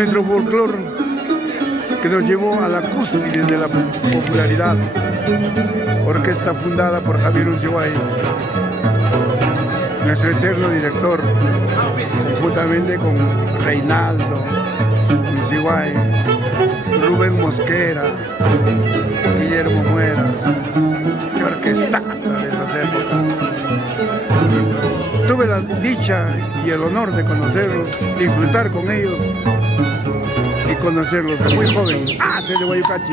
nuestro folclore que nos llevó a la cúspide de la popularidad. Orquesta fundada por Javier Unciguay, nuestro eterno director, juntamente con Reinaldo Unciguay, Rubén Mosquera, Guillermo Mueras. ¡Qué orquestaza de esas épocas! Tuve la dicha y el honor de conocerlos, disfrutar con ellos y conocerlos de muy joven, desde Guayucachi.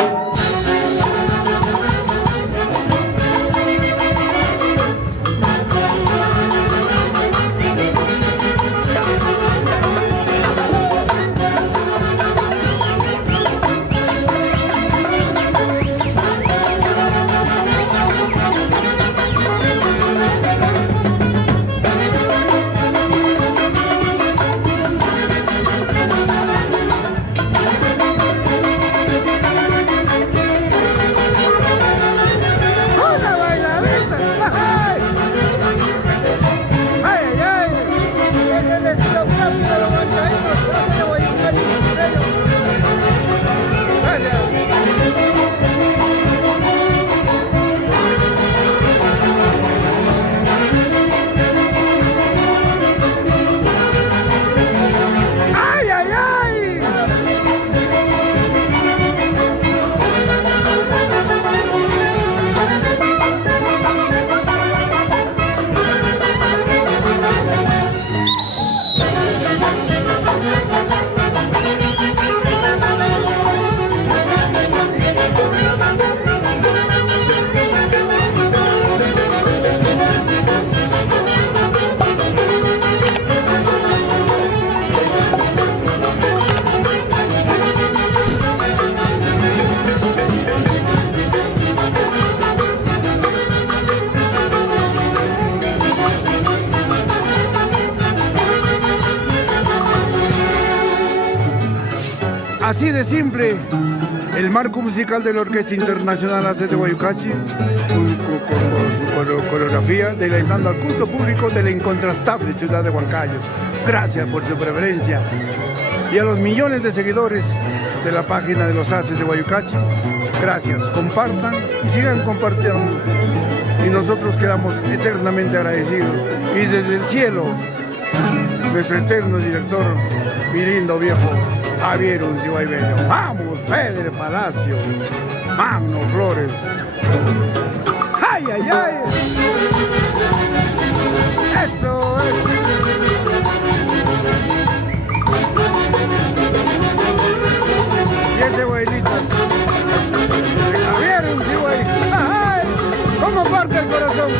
Así de simple, el marco musical de la Orquesta Internacional AC de Guayucachi, con su coreografía, deleitando al culto público de la incontrastable ciudad de Huancayo. Gracias por su preferencia. Y a los millones de seguidores de la página de los ACES de Guayucachi, gracias. Compartan y sigan compartiendo. Y nosotros quedamos eternamente agradecidos. Y desde el cielo, nuestro eterno director, mi lindo viejo Javier Unciguay Bello. ¡Vamos, Feder Palacio! ¡Magno Flores! ¡Ay, ay, ay! ¡Eso es! Y ese bailita de Javier Unciguay. ¡Ay! ¿Cómo parte el corazón?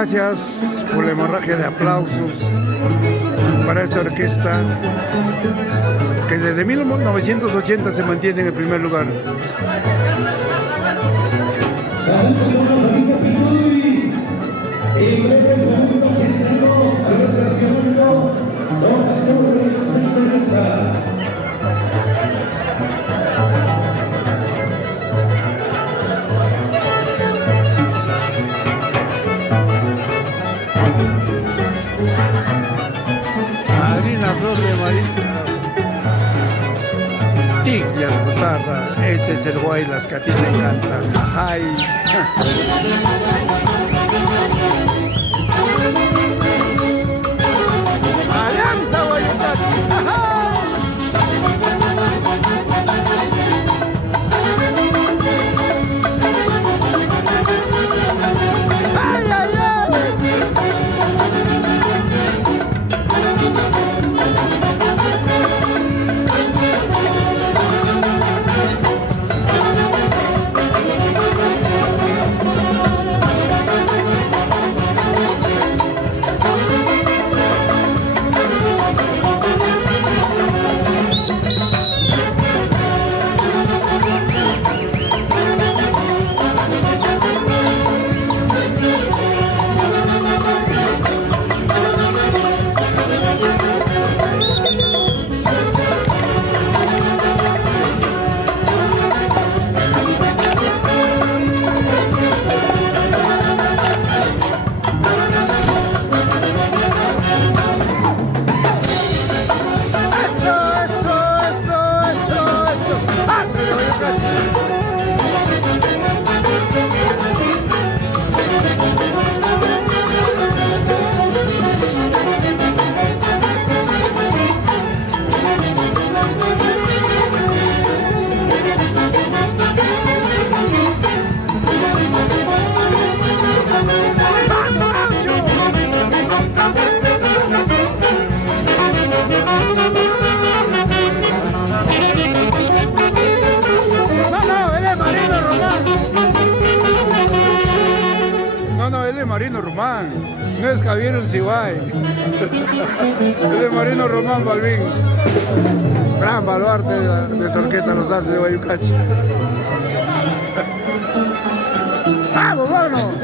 Gracias por la hemorragia de aplausos para esta orquesta que desde 1980 se mantiene en el primer lugar. En breves momentos estaremos recepcionando todas torres de cerveza. Marina Flor de Marina. Tiglas, guitarra, este es el guaylas que a ti te encanta. Ay. Alianza Guayacán. Ay, ay, ay. Marino Román, no es Javier Uncibay. Él es Marino Román Balbín, gran baluarte de esta orquesta Los Haces de Guayucachi. ¡Vamos, vámonos!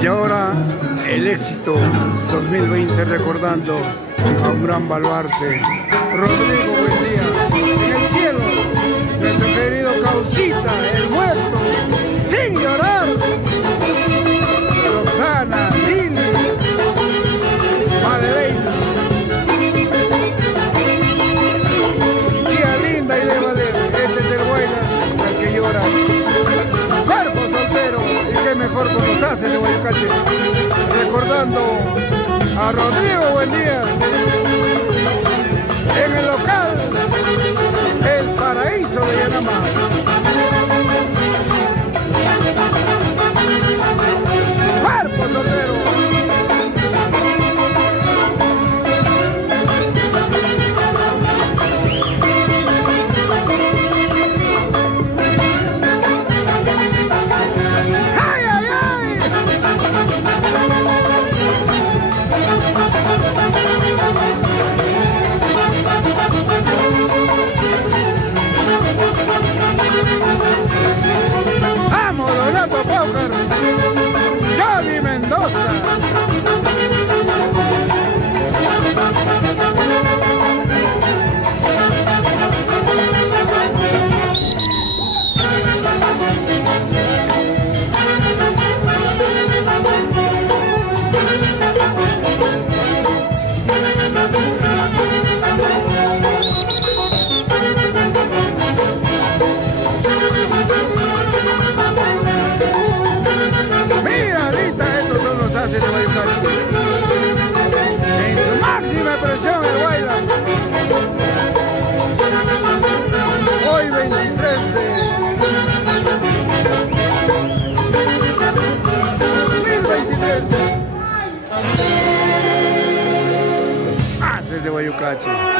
Y ahora el éxito 2020 recordando a un gran baluarte, Rodrigo Buendía, en el cielo, nuestro querido Causita, el muerto, sin llorar, Roxana, Lili, Madeleine, tía linda y de valer, este es el Guayna, el que llora. Cuerpo soltero, y qué mejor con Los Haces de Guayucachi, recordando a Rodrigo Buendía en el local El Paraíso de Yanamá. Cuerpo soltero. Johnny Mendoza. En su máxima expresión el Guayla. Hoy 23 de 2023. Haces de Guayucachi.